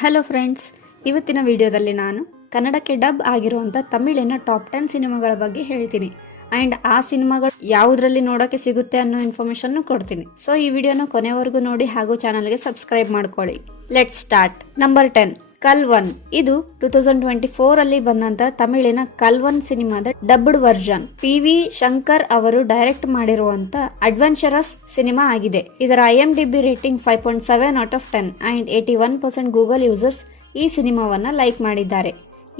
Hello friends, ಇವತ್ತಿನ ವಿಡಿಯೋದಲ್ಲಿ ನಾನು ಕನ್ನಡಕ್ಕೆ ಡಬ್ ಆಗಿರುವಂಥ ತಮಿಳಿನ ಟಾಪ್ 10 ಸಿನಿಮಾಗಳ ಬಗ್ಗೆ ಹೇಳ್ತೀನಿ. ಆ್ಯಂಡ್ ಆ ಸಿನಿಮಾಗಳು ಯಾವುದರಲ್ಲಿ ನೋಡೋಕ್ಕೆ ಸಿಗುತ್ತೆ ಅನ್ನೋ ಇನ್ಫಾರ್ಮೇಷನ್ನು ಕೊಡ್ತೀನಿ. ಸೊ ಈ ವಿಡಿಯೋನ ಕೊನೆವರೆಗೂ ನೋಡಿ ಹಾಗೂ ಚಾನಲ್ಗೆ ಸಬ್ಸ್ಕ್ರೈಬ್ ಮಾಡ್ಕೊಳ್ಳಿ. Let start. ನಂಬರ್ 10, ಕಲ್ ಒನ್. ಇದು 2024 ಅಲ್ಲಿ ಬಂದಂತ ತಮಿಳಿನ ಕಲ್ ಒನ್ ಸಿನಿಮಾದ ಡಬ್ಡ್ ವರ್ಷನ್. PV ಶಂಕರ್ ಅವರು ಡೈರೆಕ್ಟ್ ಮಾಡಿರುವಂತ ಅಡ್ವೆಂಚರಸ್ ಸಿನಿಮಾ ಆಗಿದೆ. ಇದರ IMDb rating 5.7 out of 10 and 81% Google users ಈ ಸಿನಿಮಾವನ್ನ ಲೈಕ್ ಮಾಡಿದ್ದಾರೆ.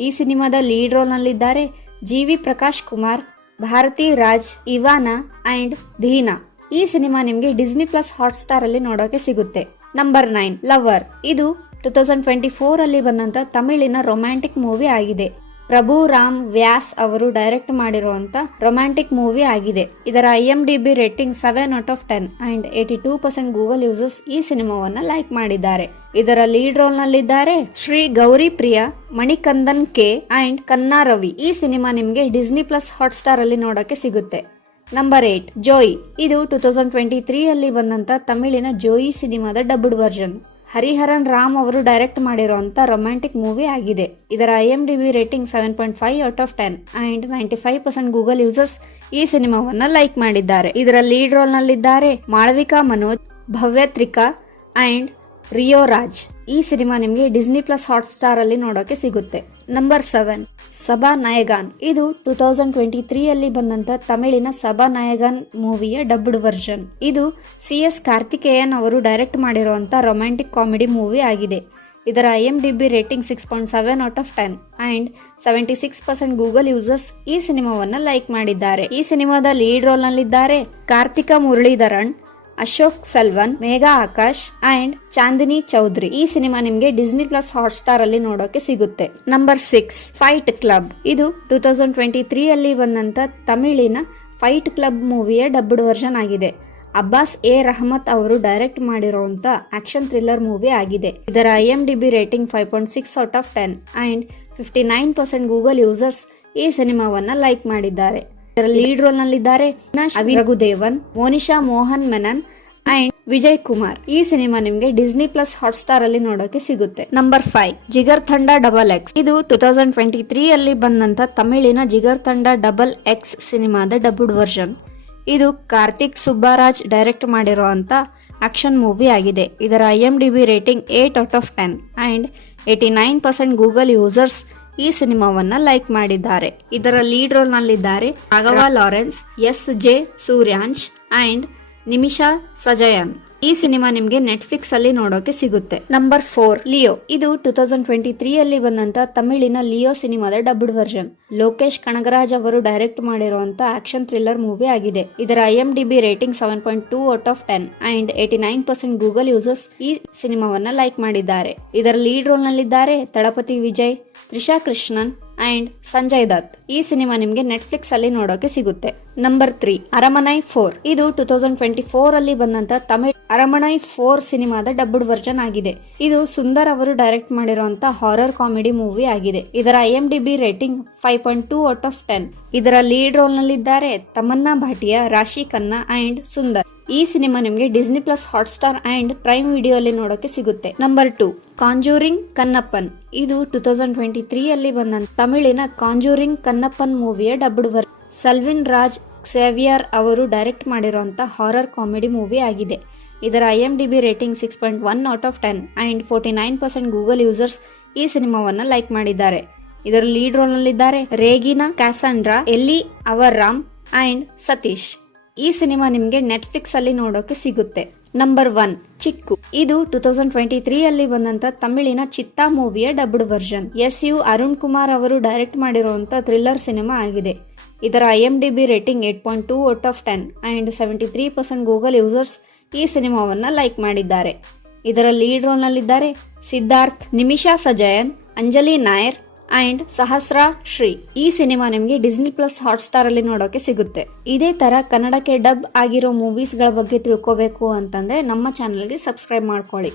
ಈ ಸಿನಿಮಾದ ಲೀಡ್ ರೋಲ್ ನಲ್ಲಿದ್ದಾರೆ GV ಪ್ರಕಾಶ್ ಕುಮಾರ್, ಭಾರತಿ ರಾಜ್, ಇವಾನಾ ಅಂಡ್ ದೀನಾ. ಈ ಸಿನಿಮಾ ನಿಮಗೆ ಡಿಸ್ನಿ ಪ್ಲಸ್ ಹಾಟ್ ಸ್ಟಾರ್ ಅಲ್ಲಿ ನೋಡೋಕೆ ಸಿಗುತ್ತೆ. Number 9, lover. ಇದು 2024 ಅಲ್ಲಿ ಬಂದಂತ ತಮಿಳಿನ ರೊಮ್ಯಾಂಟಿಕ್ ಮೂವಿ ಆಗಿದೆ. ಪ್ರಭು ರಾಮ್ ವ್ಯಾಸ್ ಅವರು ಡೈರೆಕ್ಟ್ ಮಾಡಿರುವಂತ ರೊಮ್ಯಾಂಟಿಕ್ ಮೂವಿ ಆಗಿದೆ. ಇದರ IMDb rating 7 out of 10 and 82% Google users ಈ ಸಿನಿಮಾವನ್ನ ಲೈಕ್ ಮಾಡಿದ್ದಾರೆ. ಇದರ ಲೀಡ್ ರೋಲ್ ನಲ್ಲಿದ್ದಾರೆ ಶ್ರೀ ಗೌರಿ ಪ್ರಿಯಾ, ಮಣಿಕಂದನ್ ಕೆ ಅಂಡ್ ಕನ್ನಾ ರವಿ. ಈ ಸಿನಿಮಾ ನಿಮಗೆ ಡಿಸ್ನಿ ಪ್ಲಸ್ ಹಾಟ್ ಸ್ಟಾರ್ ಅಲ್ಲಿ ನೋಡಕ್ಕೆ ಸಿಗುತ್ತೆ. ನಂಬರ್ 8, ಜೋಯಿ. ಇದು 2023 ಅಲ್ಲಿ ಬಂದಂತ ತಮಿಳಿನ ಜೋಯಿ ಸಿನಿಮಾದ ಡಬ್ಡ್ ವರ್ಷನ್. ಹರಿಹರನ್ ರಾಮ್ ಅವರು ಡೈರೆಕ್ಟ್ ಮಾಡಿರುವಂತ ರೊಮ್ಯಾಂಟಿಕ್ ಮೂವಿ ಆಗಿದೆ. ಇದರ IMDb rating 7.5 out of 10 and 95% Google users ಈ ಸಿನಿಮಾವನ್ನ ಲೈಕ್ ಮಾಡಿದ್ದಾರೆ. ಇದರ ಲೀಡ್ ರೋಲ್ ನಲ್ಲಿದ್ದಾರೆ ಮಾಳವಿಕಾ ಮನೋಜ್, ಭವ್ಯತ್ರಿಕಾ ಅಂಡ್ ರಿಯೋ ರಾಜ್. ಈ ಸಿನಿಮಾ ನಿಮಗೆ ಡಿಸ್ನಿ ಪ್ಲಸ್ ಹಾಟ್ ಸ್ಟಾರ್ ಅಲ್ಲಿ ನೋಡೋಕೆ ಸಿಗುತ್ತೆ. ನಂಬರ್ 7, ಸಬಾ ನಾಯಗಾನ್. ಇದು 2023 ಅಲ್ಲಿ ಬಂದಂತ ತಮಿಳಿನ ಸಬಾ ನಾಯಗಾನ್ ಮೂವಿಯ ಡಬ್ಡ್ ವರ್ಷನ್. ಇದು CS ಕಾರ್ತಿಕೇಯನ್ ಅವರು ಡೈರೆಕ್ಟ್ ಮಾಡಿರುವಂತ ರೊಮ್ಯಾಂಟಿಕ್ ಕಾಮಿಡಿ ಮೂವಿ ಆಗಿದೆ. ಇದರ IMDb rating 6.7 out of 10 and 76% Google users ಈ ಸಿನಿಮಾವನ್ನ ಲೈಕ್ ಮಾಡಿದ್ದಾರೆ. ಈ ಸಿನಿಮಾದ ಲೀಡ್ ರೋಲ್ ನಲ್ಲಿದ್ದಾರೆ ಕಾರ್ತಿಕಾ ಮುರಳೀಧರನ್, ಅಶೋಕ್ ಸಲ್ವನ್, ಮೇಘಾ ಆಕಾಶ್ ಅಂಡ್ ಚಾಂದಿನಿ ಚೌಧರಿ. ಈ ಸಿನಿಮಾ ನಿಮಗೆ ಡಿಸ್ನಿ ಪ್ಲಸ್ ಹಾಟ್ ಸ್ಟಾರ್ ಅಲ್ಲಿ ನೋಡೋಕೆ ಸಿಗುತ್ತೆ. Number 6, fight club. ಇದು 2023 ಅಲ್ಲಿ ಬಂದಂತ ತಮಿಳಿನ ಫೈಟ್ ಕ್ಲಬ್ ಮೂವಿಯ ಡಬ್ಡ್ ವರ್ಷನ್ ಆಗಿದೆ. ಅಬ್ಬಾಸ್ ಎ ರಹಮತ್ ಅವರು ಡೈರೆಕ್ಟ್ ಮಾಡಿರುವಂತ ಆಕ್ಷನ್ ಥ್ರಿಲ್ಲರ್ ಮೂವಿ ಆಗಿದೆ. ಇದರ IMDb rating 5.6 out of 10 and 59% Google users ಈ ಸಿನಿಮಾವನ್ನ ಲೈಕ್ ಮಾಡಿದ್ದಾರೆ. ಇದರ ಲೀಡ್ ರೋಲ್ ನಲ್ಲಿದ್ದಾರೆ ರಘುದೇವನ್, ಮೋನಿಶಾ ಮೋಹನ್ ಮೆನನ್ ಅಂಡ್ ವಿಜಯ್ ಕುಮಾರ್. ಈ ಸಿನಿಮಾ ನಿಮಗೆ ಡಿಸ್ನಿ ಪ್ಲಸ್ ಹಾಟ್ ಸ್ಟಾರ್ ಅಲ್ಲಿ ನೋಡೋಕೆ ಸಿಗುತ್ತೆ. ನಂಬರ್ 5, ಜಿಗರ್ ತಂಡ ಡಬಲ್ ಎಕ್ಸ್. ಇದು 2023 ಅಲ್ಲಿ ಬಂದಂತ ತಮಿಳಿನ ಜಿಗರ್ ತಂಡ ಡಬಲ್ ಎಕ್ಸ್ ಸಿನಿಮಾದ ಡಬ್ಡ್ ವರ್ಷನ್. ಇದು ಕಾರ್ತಿಕ್ ಸುಬ್ಬರಾಜ್ ಡೈರೆಕ್ಟ್ ಮಾಡಿರುವಂತ ಆಕ್ಷನ್ ಮೂವಿ ಆಗಿದೆ. ಇದರ IMDb rating 8 out of 10 and 89% Google users ಈ ಸಿನಿಮಾವನ್ನ ಲೈಕ್ ಮಾಡಿದ್ದಾರೆ. ಇದರ ಲೀಡ್ ರೋಲ್ ನಲ್ಲಿದ್ದಾರೆ Raghava Lawrence, SJ Suryansh and Nimisha Sajayan. ಈ ಸಿನಿಮಾ ನಿಮಗೆ ನೆಟ್ಫ್ಲಿಕ್ಸ್ ಅಲ್ಲಿ ನೋಡೋಕೆ ಸಿಗುತ್ತೆ. Number 4, Leo. ಇದು 2023 ಅಲ್ಲಿ ಬಂದಂತ ತಮಿಳಿನ ಲಿಯೋ ಸಿನಿಮಾದ ಡಬ್ಡ್ ವರ್ಷನ್. ಲೋಕೇಶ್ ಕನಗರಾಜ್ ಅವರು ಡೈರೆಕ್ಟ್ ಮಾಡಿರುವಂತ ಆಕ್ಷನ್ ಥ್ರಿಲ್ಲರ್ ಮೂವಿ ಆಗಿದೆ. ಇದರ IMDb rating 7.2 out of 10 and 89% Google users ಈ ಸಿನಿಮಾವನ್ನ ಲೈಕ್ ಮಾಡಿದ್ದಾರೆ. ಇದರ ಲೀಡ್ ರೋಲ್ ನಲ್ಲಿದ್ದಾರೆ ತಳಪತಿ ವಿಜಯ್, ತ್ರಿಷಾ ಕೃಷ್ಣನ್ ಅಂಡ್ ಸಂಜಯ್ ದತ್. ಈ ಸಿನಿಮಾ ನಿಮಗೆ ನೆಟ್ಫ್ಲಿಕ್ಸ್ ಅಲ್ಲಿ ನೋಡೋಕೆ ಸಿಗುತ್ತೆ. ನಂಬರ್ 3, ಅರಮನೈ 4. ಇದು 2024 ಅಲ್ಲಿ ಬಂದಂತ ತಮಿಳ್ ಅರಮನೈ 4 ಸಿನಿಮಾದ ಡಬ್ಡ್ ವರ್ಷನ್ ಆಗಿದೆ. ಇದು ಸುಂದರ್ ಅವರು ಡೈರೆಕ್ಟ್ ಮಾಡಿರುವಂತ ಹಾರರ್ ಕಾಮಿಡಿ ಮೂವಿ ಆಗಿದೆ. ಇದರ IMDb ರೇಟಿಂಗ್ 5.2 ಔಟ್ ಆಫ್ 10. ಇದರ ಲೀಡ್ ರೋಲ್ ನಲ್ಲಿದ್ದಾರೆ ತಮನ್ನಾ ಭಾಟಿಯಾ, ರಾಶಿ ಖನ್ನಾ ಅಂಡ್ ಸುಂದರ್. ಈ ಸಿನಿಮಾ ನಿಮಗೆ Disney plus hot star and prime video ಅಲ್ಲಿ ನೋಡೋಕೆ ಸಿಗುತ್ತೆ. Number 2, conjuring ಕನ್ನಪ್ಪನ್. ಇದು 2023 ಅಲ್ಲಿ ಬಂದ ತಮಿಳಿನ conjuring ಕನ್ನಪ್ಪನ್ ಮೂವಿಯ dubbed version. ಸಲ್ವಿನ್ Raj Xavier ಅವರು ಡೈರೆಕ್ಟ್ ಮಾಡಿರುವಂತ ಹಾರರ್ ಕಾಮಿಡಿ ಮೂವಿ ಆಗಿದೆ. ಇದರ IMDb rating 6.1 out of 10 and 49% Google users ಈ ಸಿನಿಮಾವನ್ನ ಲೈಕ್ ಮಾಡಿದ್ದಾರೆ. ಇದರ ಲೀಡ್ ರೋಲ್ ನಲ್ಲಿದ್ದಾರೆ ರೇಗಿನಾ ಕ್ಯಾಸಂಡ್ರಾ, ಎಲ್ಲಿ ಅವರ್ರಾಮ್ ಅಂಡ್ ಸತೀಶ್. ಈ ಸಿನಿಮಾ ನಿಮಗೆ ನೆಟ್ಫ್ಲಿಕ್ಸ್ ಅಲ್ಲಿ ನೋಡೋಕೆ ಸಿಗುತ್ತೆ. ನಂಬರ್ 1, ಚಿಕ್ಕು. ಇದು 2023 ಅಲ್ಲಿ ಬಂದಂತ ತಮಿಳಿನ ಚಿತ್ತಾ ಮೂವಿಯ dubbed version. SU Arun Kumar ಅವರು ಡೈರೆಕ್ಟ್ ಮಾಡಿರುವಂತ ಥ್ರಿಲ್ಲರ್ ಸಿನಿಮಾ ಆಗಿದೆ. ಇದರ IMDb rating 8.2 out of 10 and 73% Google users ಈ ಸಿನಿಮಾವನ್ನ ಲೈಕ್ ಮಾಡಿದ್ದಾರೆ. ಇದರ ಲೀಡ್ ರೋಲ್ ನಲ್ಲಿದ್ದಾರೆ ಸಿದ್ಧಾರ್ಥ್, ನಿಮಿಷಾ ಸಜಯನ್, ಅಂಜಲಿ ನಾಯರ್ ಅಂಡ್ ಸಹಸ್ರಾ ಶ್ರೀ. ಈ ಸಿನಿಮಾ ನಿಮಗೆ ಡಿಸ್ನಿ ಪ್ಲಸ್ ಹಾಟ್ ಸ್ಟಾರ್ ಅಲ್ಲಿ ನೋಡೋಕೆ ಸಿಗುತ್ತೆ. ಇದೇ ತರ ಕನ್ನಡಕ್ಕೆ ಡಬ್ ಆಗಿರೋ ಮೂವೀಸ್ ಗಳ ಬಗ್ಗೆ ತಿಳ್ಕೋಬೇಕು ಅಂತಂದ್ರೆ ನಮ್ಮ ಚಾನೆಲ್ಗೆ ಸಬ್ಸ್ಕ್ರೈಬ್ ಮಾಡ್ಕೊಳ್ಳಿ.